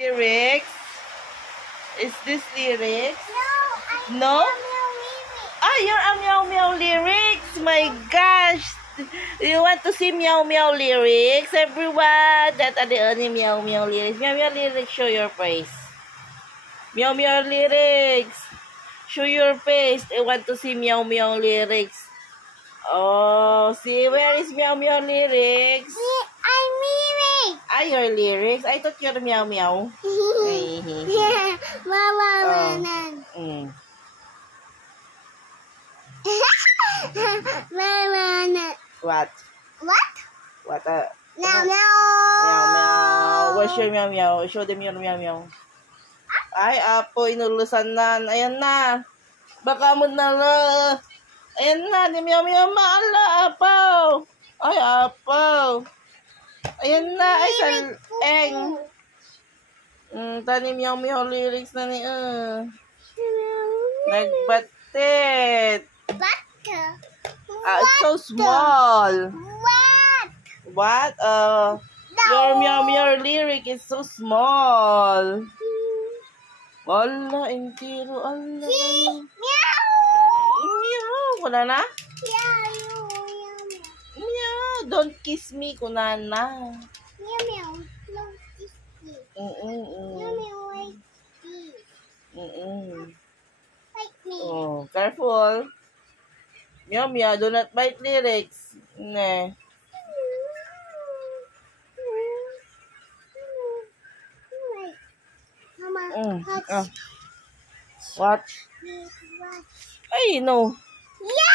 Lyrics? Is this lyrics? No? Ah, you're a Meow Meow lyrics. My gosh. You want to see Meow Meow lyrics? Everyone, that are the only Meow Meow lyrics. Meow Meow lyrics, show your face. Meow Meow lyrics. Show your face. I want to see Meow Meow lyrics. Oh, see, where is Meow Meow lyrics? I'm Mimi. Ah, your lyrics? I thought you're Meow Meow. Mama, Mm. Mama. What? What? What? Meow meow. Meow meow. Where's your meow meow? Show them your meow meow. Ay, apo, inulusan na. Ayan na. Baka mo na la. Ayan na, ni meow meow maala, apo. Ay, apo. Ayan na, ay, saleng. Tani meow meow lyrics na ni, Nagbatit. Butter. It's so small. What? What? Your meow meow lyric is so small. Wala, entero. Ala. Meow. Meow. Kuna na? Yeah, meow. Meow. Don't kiss me. Kuna na. Meow meow. No, this is. Meow meow like this. Like me. Oh, careful. Meow meow. Do not bite lyrics. Ne. Mama, What? watch. Ay, no. Yeah.